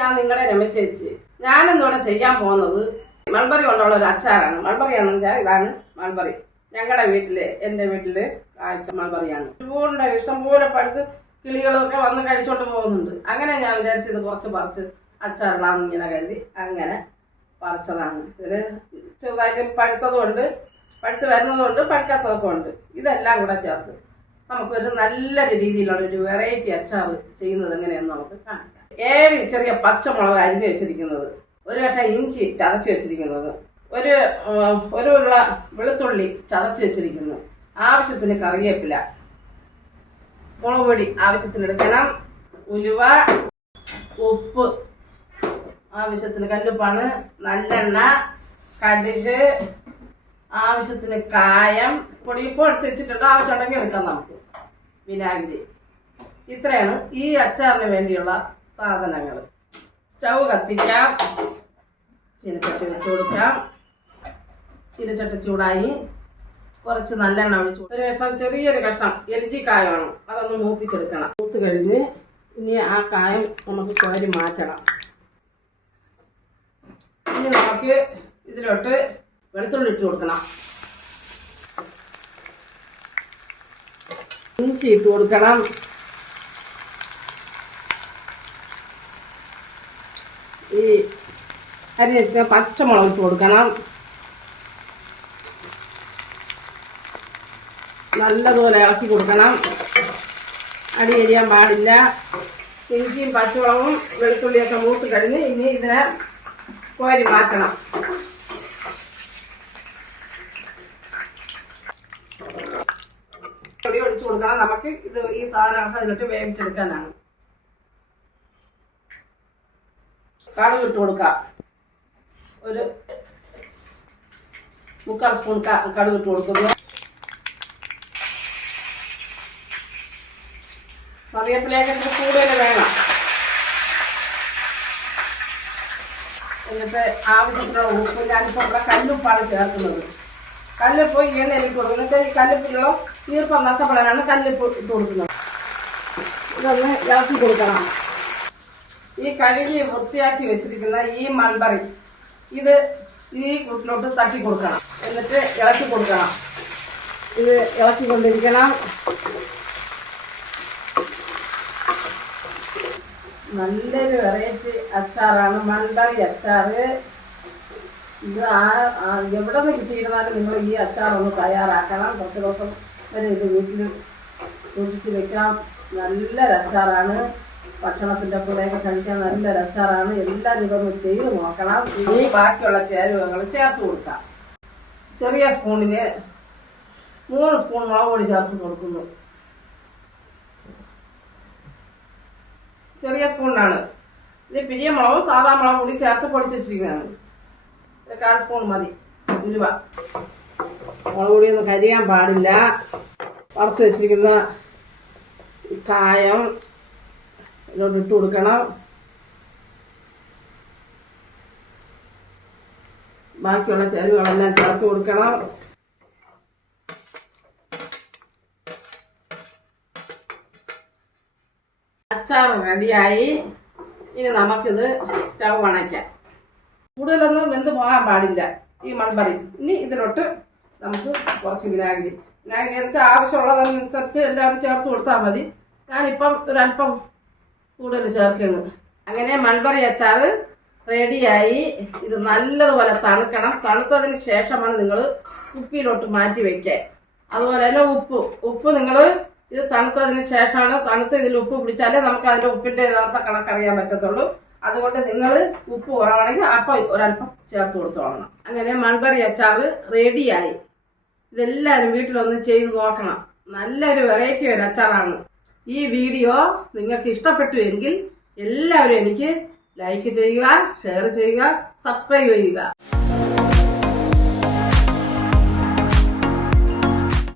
ഞാൻ നിങ്ങളുടെ രമ ചേച്ചി ഞാനിന്നിവിടെ ചെയ്യാൻ പോകുന്നത്? മൾബറി കൊണ്ടുള്ള ഒരു അച്ചാറാണ്. മൾബറി എന്ന് വെച്ചാൽ ഇതാണ് മൾബറി. ഞങ്ങളുടെ വീട്ടിൽ എന്റെ വീട്ടിൽ കാഴ്ച മൾബറിയാണ്. ഇഷ്ടംപോലെ ഇഷ്ടംപോലെ പഴുത്ത് കിളികളൊക്കെ വന്ന് കഴിച്ചോണ്ട് പോകുന്നുണ്ട്. അങ്ങനെ ഞാൻ വിചാരിച്ചു ഇത് കുറച്ച് പറിച്ച് അച്ചാറിടാന്ന് ഇങ്ങനെ കരുതി അങ്ങനെ പറിച്ചതാണ്. ഇതിൽ ചെറുതായിട്ട് പഴുത്തതുകൊണ്ട് പഴുത്ത് വരുന്നതുകൊണ്ട് പഴുക്കാത്തതൊക്കെ ഉണ്ട്. ഇതെല്ലാം കൂടെ ചേർത്ത് നമുക്കൊരു നല്ല രീതിയിലുള്ള ഒരു വെറൈറ്റി അച്ചാർ ചെയ്യുന്നത് എങ്ങനെയെന്ന് നമുക്ക് കാണിക്കാം ഏഴ് ചെറിയ പച്ചമുളക് അരിഞ്ഞു വെച്ചിരിക്കുന്നത്. ഒരു കഷ്ണം ഇഞ്ചി ചതച്ച് വെച്ചിരിക്കുന്നത്. ഒരു ഒരു ഉള്ള വെളുത്തുള്ളി ചതച്ച് വെച്ചിരിക്കുന്നു. ആവശ്യത്തിന് കറിവേപ്പില. മുളക് പൊടി ആവശ്യത്തിന് എടുക്കണം. ഉലുവ ഉപ്പ് ആവശ്യത്തിന് കല്ലുപ്പാണ് നല്ലെണ്ണ കടുക് ആവശ്യത്തിന് കായം. പൊടി ഇപ്പോൾ എടുത്ത് വെച്ചിട്ടുണ്ട്. ആവശ്യമുണ്ടെങ്കിൽ എടുക്കാം നമുക്ക്. വിനാഗിരി. ഇത്രയാണ് ഈ അച്ചാറിന് വേണ്ടിയുള്ള സാധനങ്ങൾ സ്റ്റൗ കത്തിക്കാം. ചീനച്ചട്ടി വെച്ച് കൊടുക്കാം. ചീനച്ചട്ടി ചൂടായി. കുറച്ച് നല്ലെണ്ണ ഒഴിച്ചു ഒരു കഷ്ണം ചെറിയൊരു കഷ്ണം എൽജി കായമാണ് അതൊന്ന് മൂപ്പിച്ചെടുക്കണം. മൂത്ത് കഴിഞ്ഞ് ഇനി ആ കായം നമുക്ക് കോരി മാറ്റണം. ഇനി നമുക്ക് ഇതിലോട്ട് വെളുത്തുള്ളി ഇട്ട് കൊടുക്കണം. ഇഞ്ചി ഇട്ട് കൊടുക്കണം ഈ അരി വെച്ചിട്ട് പച്ചമുളക് ഇട്ട് കൊടുക്കണം. നല്ലതുപോലെ ഇളക്കി കൊടുക്കണം. അടി എരിയാൻ പാടില്ല. ഇഞ്ചിയും പച്ചമുളകും വെളുത്തുള്ളിയൊക്കെ മൂത്ത് കഴിഞ്ഞ് ഇനി ഇതിനെ കോരി മാറ്റണം. പൊടി ഒഴിച്ചു കൊടുക്കണം. നമുക്ക് ഇത് ഈ സാധനമൊക്കെ അതിലിട്ട് വേവിച്ചെടുക്കാനാണ്. കടുക് കൊടുക്കാം. ഒരു മുക്കാൽ സ്പൂൺ കടുക് ഇട്ട് കൊടുക്കുന്നു. കറിവേപ്പിലയൊക്കെ ഇത്തിരി കൂടുതൽ വേണം. എന്നിട്ട് ആവശ്യത്തിനുള്ള ഉപ്പും ഞാനിപ്പോൾ ഇവിടെ കല്ലുപ്പാണ് ചേർക്കുന്നത്. കല്ലുപ്പ് എണ്ണയിൽ കൊടുക്കും എന്നിട്ട് ഈ കല്ലിപ്പിലുള്ള ഈർപ്പം നഷ്ടപ്പെടാനാണ് കല്ലിപ്പ് ഇട്ട് കൊടുക്കുന്നത്. ഇതൊന്ന് ഇളക്കി കൊടുക്കണം. ഈ കഴുകി വൃത്തിയാക്കി വെച്ചിരിക്കുന്ന ഈ മൺപറി ഇത് ഈ കൂട്ടിലോട്ട് തട്ടി കൊടുക്കണം. എന്നിട്ട് ഇളക്കി കൊടുക്കണം. ഇത് ഇളക്കി കൊണ്ടിരിക്കണം. നല്ലൊരു വെറൈറ്റി അച്ചാറാണ്. മണ്ടറി അച്ചാറ്. ഇത് ആ എവിടെ നിന്ന് കിട്ടിയിരുന്നാലും നിങ്ങൾ ഈ അച്ചാറൊന്ന് തയ്യാറാക്കണം. കുറച്ച് ദിവസം വരെ ഇത് വീട്ടിൽ സൂക്ഷിച്ച് വെക്കാം. നല്ലൊരു അച്ചാറാണ്. ഭക്ഷണത്തിന്റെ കൂടെയൊക്കെ കഴിക്കാൻ നല്ല രസമാണ്. എല്ലാവരും ഇതൊന്ന് ചെയ്ത് നോക്കണം. ഇനി ബാക്കിയുള്ള ചേരുവകൾ ചേർത്ത് കൊടുക്കാം. ചെറിയ സ്പൂണിന് മൂന്ന് സ്പൂൺ മുളക് പൊടി ചേർത്ത് കൊടുക്കുന്നു. ചെറിയ സ്പൂണിനാണ്. ഇത് പിരിയ മുളകും സാധാ മുളകും കൂടി ചേർത്ത് പൊടിച്ച് വെച്ചിരിക്കുന്നതാണ് ഒരു കാൽ സ്പൂൺ മതി. ഉലുവ. മുളക് പൊടിയൊന്നും കരിയാൻ പാടില്ല. വറുത്ത് വെച്ചിരിക്കുന്ന കായം ഇതിലോട്ട് ഇട്ട് കൊടുക്കണം. ബാക്കിയുള്ള ചേരുവകളെല്ലാം ചേർത്ത് കൊടുക്കണം. അച്ചാർ റെഡിയായി. ഇനി നമുക്കിത് സ്റ്റൗ അണയ്ക്കാം. കൂടുതലൊന്നും വെന്ത് പോകാൻ പാടില്ല ഈ മൺപറി ഇനി ഇതിലോട്ട് നമുക്ക് കുറച്ച് വിനാഗിരി. വിനാഗിരി എന്ന് വെച്ചാൽ ആവശ്യമുള്ളതനുസരിച്ച് എല്ലാവരും ചേർത്ത് കൊടുത്താൽ മതി. ഞാനിപ്പം ഒരല്പം കൂടുതൽ ചേർക്കുന്നു അങ്ങനെ മൺപറി അച്ചാർ റെഡിയായി. ഇത് നല്ലതുപോലെ തണുക്കണം. തണുത്തതിന് ശേഷമാണ് നിങ്ങൾ കുപ്പിയിലോട്ട് മാറ്റി വയ്ക്കുക അതുപോലെ തന്നെ ഉപ്പ്. ഉപ്പ് നിങ്ങൾ ഇത് തണുത്തതിന് ശേഷമാണ് തണുത്ത് ഇതിൽ ഉപ്പ് പിടിച്ചാലേ നമുക്ക് അതിന്റെ ഉപ്പിന്റെ യഥാർത്ഥ കണക്കറിയാൻ പറ്റത്തുള്ളൂ. അതുകൊണ്ട് നിങ്ങൾ ഉപ്പ് കുറവാണെങ്കിൽ അപ്പം ഒരല്പം ചേർത്ത് കൊടുത്തോളണം അങ്ങനെ മൺപറി അച്ചാർ റെഡിയായി. ഇതെല്ലാവരും വീട്ടിലൊന്ന് ചെയ്ത് നോക്കണം. നല്ലൊരു വെറൈറ്റി ഒരു അച്ചാറാണ്. ഈ വീഡിയോ നിങ്ങൾക്ക് ഇഷ്ടപ്പെട്ടു എങ്കിൽ എല്ലാവരും എനിക്ക് ലൈക്ക് ചെയ്യുക ഷെയർ ചെയ്യുക സബ്സ്ക്രൈബ് ചെയ്യുക.